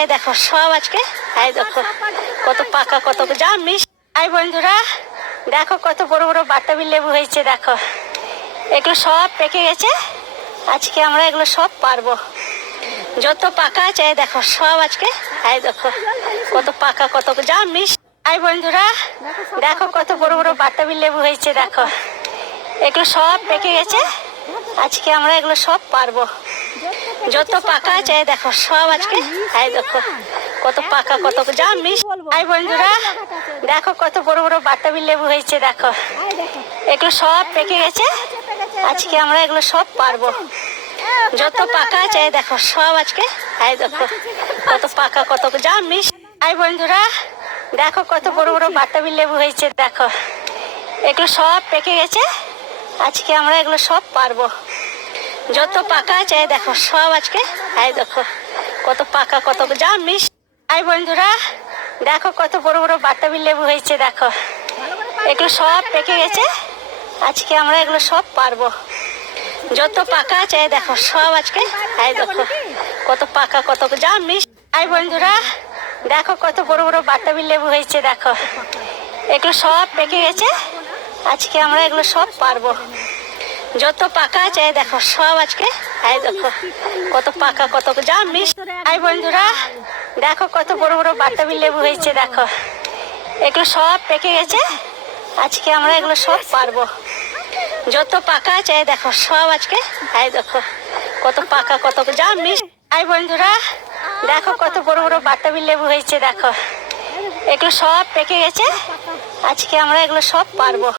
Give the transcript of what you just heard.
এই দেখো সব আজকে এই দেখো কত পাকা কত জাম মিষ্টি। এই বন্ধুরা দেখো কত বড় বড় বাতাবি লেবু হয়েছে, দেখো এগুলো সব পেকে গেছে। আজকে আমরা এগুলো সব পারবো, যত পাকা আছে এই দেখো সব আজকে এই দেখো কত পাকা কত জাম মিষ্টি। এই বন্ধুরা দেখো কত বড় বড় বাতাবি লেবু হয়েছে, দেখো এগুলো সব পেকে গেছে। আজকে আমরা এগুলো সব পারবো, যত পাকা আছে এই দেখো সব আজকে এই দেখো কত পাকা কত জাম মিষ্টি। এই বন্ধুরা দেখো কত বড় বড় বাতাবি লেবু হয়েছে, দেখো এগুলো সব পেকে গেছে। আজকে আমরা এগুলো সব পারবো, যত পাকা আছে এই দেখো সব আজকে এই দেখো কত পাকা কত জাম মিষ্টি। এই বন্ধুরা দেখো কত বড় বড় বাতাবি লেবু হয়েছে, দেখো এগুলো সব পেকে গেছে। আজকে আমরা এগুলো সব পারবো, যত পাকা আছে এই দেখো সব আজকে এই দেখো কত পাকা কত জাম মিষ্টি। এই বন্ধুরা দেখো কত বড় বড় বাতাবি লেবু হয়েছে, দেখো এগুলো সব পেকে গেছে। আজকে আমরা এগুলো সব পারবো, যত পাকা আছে এই দেখো সব আজকে এই দেখো কত পাকা কত জাম মিষ্টি। এই বন্ধুরা দেখো কত বড় বড় বাতাবি লেবু হয়েছে, দেখো এগুলো সব পেকে গেছে। আজকে আমরা এগুলো সব পারবো, যত পাকা আছে এই দেখো সব আজকে এই দেখো কত পাকা কত জাম মিষ্টি। এই বন্ধুরা দেখো কত বড় বড় বাতাবি লেবু হয়েছে, দেখো এগুলো সব পেকে গেছে। আজকে আমরা এগুলো সব পারবো, যত পাকা আছে এই দেখো সব আজকে এই দেখো কত পাকা কত জাম মিষ্টি। এই বন্ধুরা দেখো কত বড় বড় বাতাবি লেবু হয়েছে, দেখো এগুলো সব পেকে গেছে। আজকে আমরা এগুলো সব পারবো,